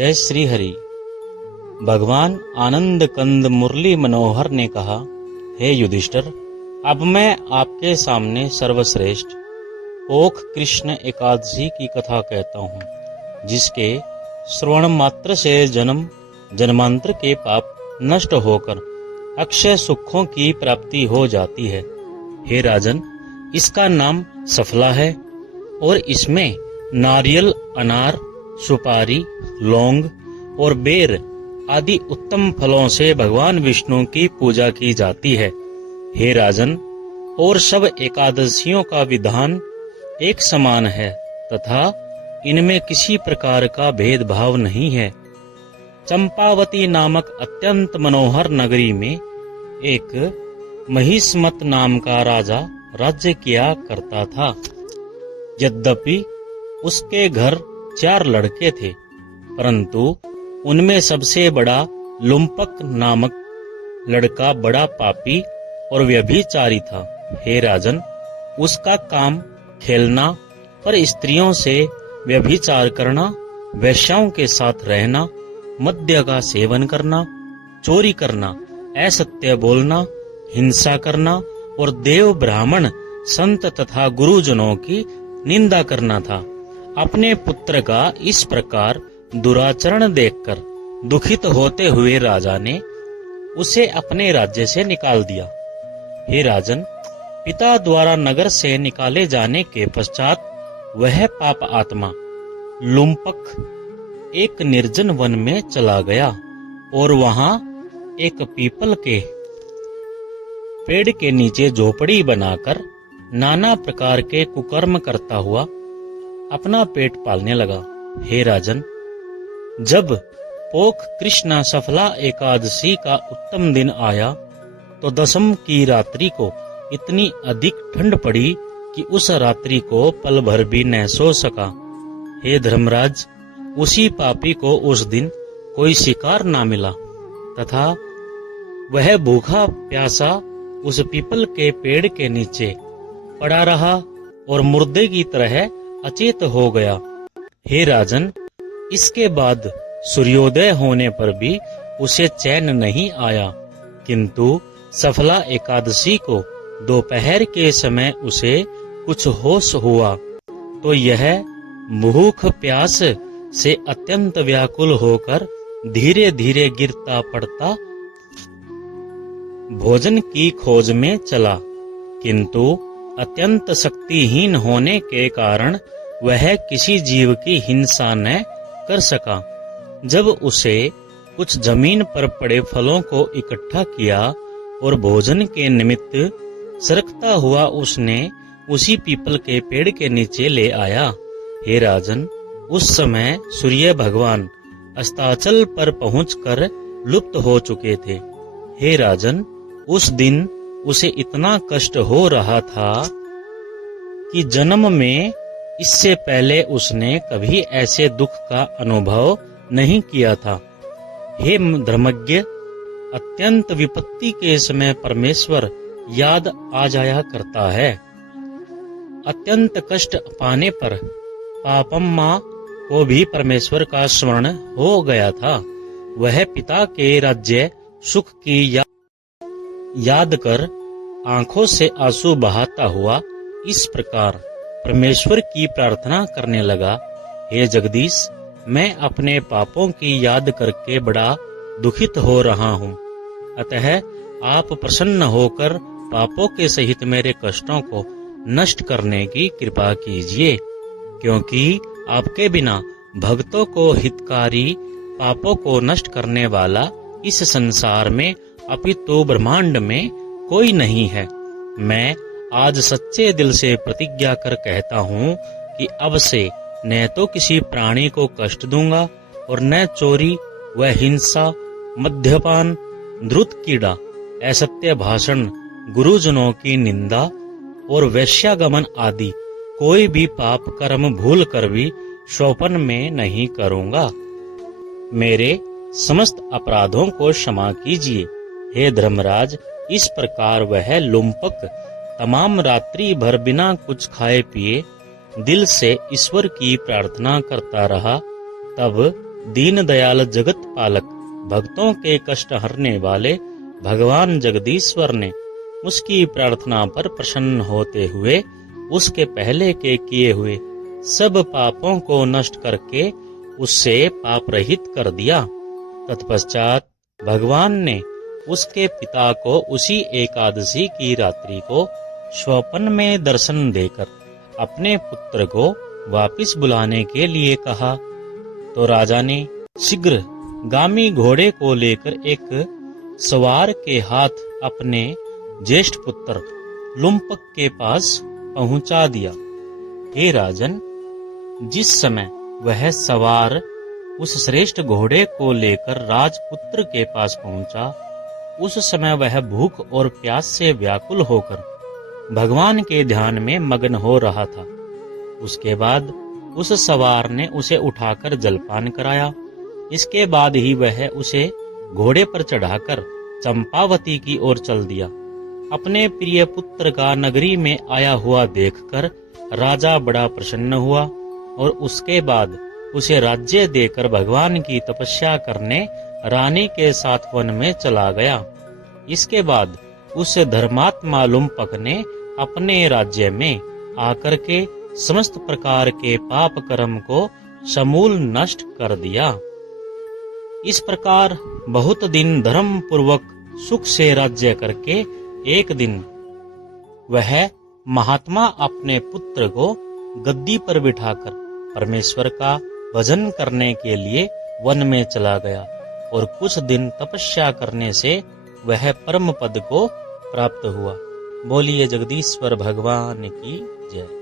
जय श्री हरि। भगवान आनंद कंद मुरली मनोहर ने कहा, हे युधिष्ठिर, अब मैं आपके सामने सर्वश्रेष्ठ पोख कृष्ण एकादशी की कथा कहता हूँ, जिसके श्रवण मात्र से जन्म जन्मांतर के पाप नष्ट होकर अक्षय सुखों की प्राप्ति हो जाती है। हे राजन, इसका नाम सफला है और इसमें नारियल, अनार, सुपारी, लौंग और बेर आदि उत्तम फलों से भगवान विष्णु की पूजा की जाती है। हे राजन, और सब एकादशियों का विधान एक समान है तथा इनमें किसी प्रकार का भेदभाव नहीं है। चंपावती नामक अत्यंत मनोहर नगरी में एक महिष्मत नाम का राजा राज्य किया करता था। यद्यपि उसके घर 4 लड़के थे, परंतु उनमें सबसे बड़ा लुम्पक नामक लड़का बड़ा पापी और व्यभिचारी था। हे राजन, उसका काम खेलना, पर स्त्रियों से व्यभिचार करना, वेश्याओं के साथ रहना, मद्य का सेवन करना, चोरी करना, असत्य बोलना, हिंसा करना और देव, ब्राह्मण, संत तथा गुरुजनों की निंदा करना था। अपने पुत्र का इस प्रकार दुराचरण देखकर दुखित होते हुए राजा ने उसे अपने राज्य से निकाल दिया। हे राजन, पिता द्वारा नगर से निकाले जाने के पश्चात वह पाप आत्मा लुम्पक एक निर्जन वन में चला गया और वहां एक पीपल के पेड़ के नीचे झोपड़ी बनाकर नाना प्रकार के कुकर्म करता हुआ अपना पेट पालने लगा। हे राजन, जब पोख कृष्ण सफला एकादशी का उत्तम दिन आया तो दशम की रात्रि को इतनी अधिक ठंड पड़ी कि उस रात्रि को पल भर भी न सो सका। हे धर्मराज, उसी पापी को उस दिन कोई शिकार ना मिला तथा वह भूखा प्यासा उस पीपल के पेड़ के नीचे पड़ा रहा और मुर्दे की तरह अचेत हो गया। हे राजन, इसके बाद सूर्योदय होने पर भी उसे चैन नहीं आया, किंतु सफला एकादशी को दोपहर के समय उसे कुछ होश हुआ तो यह भूख प्यास से अत्यंत व्याकुल होकर धीरे धीरे गिरता पड़ता भोजन की खोज में चला, किंतु अत्यंत शक्तिहीन होने के कारण वह किसी जीव की हिंसा न कर सका। जब उसे कुछ जमीन पर पड़े फलों को इकट्ठा किया और भोजन के निमित्त सरकता हुआ उसने उसी पीपल के पेड़ के नीचे ले आया। हे राजन, उस समय सूर्य भगवान अस्ताचल पर पहुंचकर लुप्त हो चुके थे। हे राजन, उस दिन उसे इतना कष्ट हो रहा था कि जन्म में इससे पहले उसने कभी ऐसे दुख का अनुभव नहीं किया था। हे धर्मज्ञ, अत्यंत विपत्ति के समय परमेश्वर याद आ जाया करता है। अत्यंत कष्ट पाने पर पापम्मा को भी परमेश्वर का स्मरण हो गया था। वह पिता के राज्य सुख की याद कर आंखों से आंसू बहाता हुआ इस प्रकार परमेश्वर की प्रार्थना करने लगा, हे जगदीश, मैं अपने पापों की याद करके बड़ा दुखित हो रहा हूँ, अतः आप प्रसन्न होकर पापों के सहित मेरे कष्टों को नष्ट करने की कृपा कीजिए, क्योंकि आपके बिना भक्तों को हितकारी, पापों को नष्ट करने वाला इस संसार में अपितु ब्रह्मांड में कोई नहीं है। मैं आज सच्चे दिल से प्रतिज्ञा कर कहता हूँ कि अब से न तो किसी प्राणी को कष्ट दूंगा और न चोरी व हिंसा, मद्यपान, द्रुत कीड़ा, असत्य भाषण, गुरुजनों की निंदा और वैश्यागमन आदि कोई भी पाप कर्म भूल कर भी स्वप्न में नहीं करूंगा। मेरे समस्त अपराधों को क्षमा कीजिए। हे धर्मराज, इस प्रकार वह लुम्पक तमाम रात्रि भर बिना कुछ खाए पिए दिल से ईश्वर की प्रार्थना करता रहा। तब दीन दयाल जगत पालक भक्तों के कष्ट हरने वाले भगवान जगदीश्वर ने उसकी प्रार्थना पर प्रसन्न होते हुए उसके पहले के किए हुए सब पापों को नष्ट करके उससे पाप रहित कर दिया। तत्पश्चात भगवान ने उसके पिता को उसी एकादशी की रात्रि को स्वप्न में दर्शन देकर अपने पुत्र को वापिस बुलाने के लिए कहा। तो राजा ने शीघ्र गामी घोड़े को लेकर एक सवार के हाथ अपने ज्येष्ठ पुत्र लुम्पक के पास पहुंचा दिया। हे राजन, जिस समय वह सवार उस श्रेष्ठ घोड़े को लेकर राजपुत्र के पास पहुंचा, उस समय वह भूख और प्यास से व्याकुल होकर भगवान के ध्यान में मग्न हो रहा था। उसके बाद उस सवार ने उसे उठाकर जलपान कराया। इसके बाद ही वह उसे घोड़े पर चढ़ाकर चंपावती की ओर चल दिया। अपने प्रिय पुत्र का नगरी में आया हुआ देखकर राजा बड़ा प्रसन्न हुआ और उसके बाद उसे राज्य देकर भगवान की तपस्या करने रानी के साथ वन में चला गया। इसके बाद उस धर्मात्मा लुम्पक ने अपने राज्य में आकर के समस्त प्रकार के पाप कर्म को समूल नष्ट कर दिया। इस प्रकार बहुत दिन धर्म पूर्वक सुख से राज्य करके एक दिन वह महात्मा अपने पुत्र को गद्दी पर बिठाकर परमेश्वर का भजन करने के लिए वन में चला गया और कुछ दिन तपस्या करने से वह परम पद को प्राप्त हुआ। बोलिए जगदीश्वर भगवान की जय।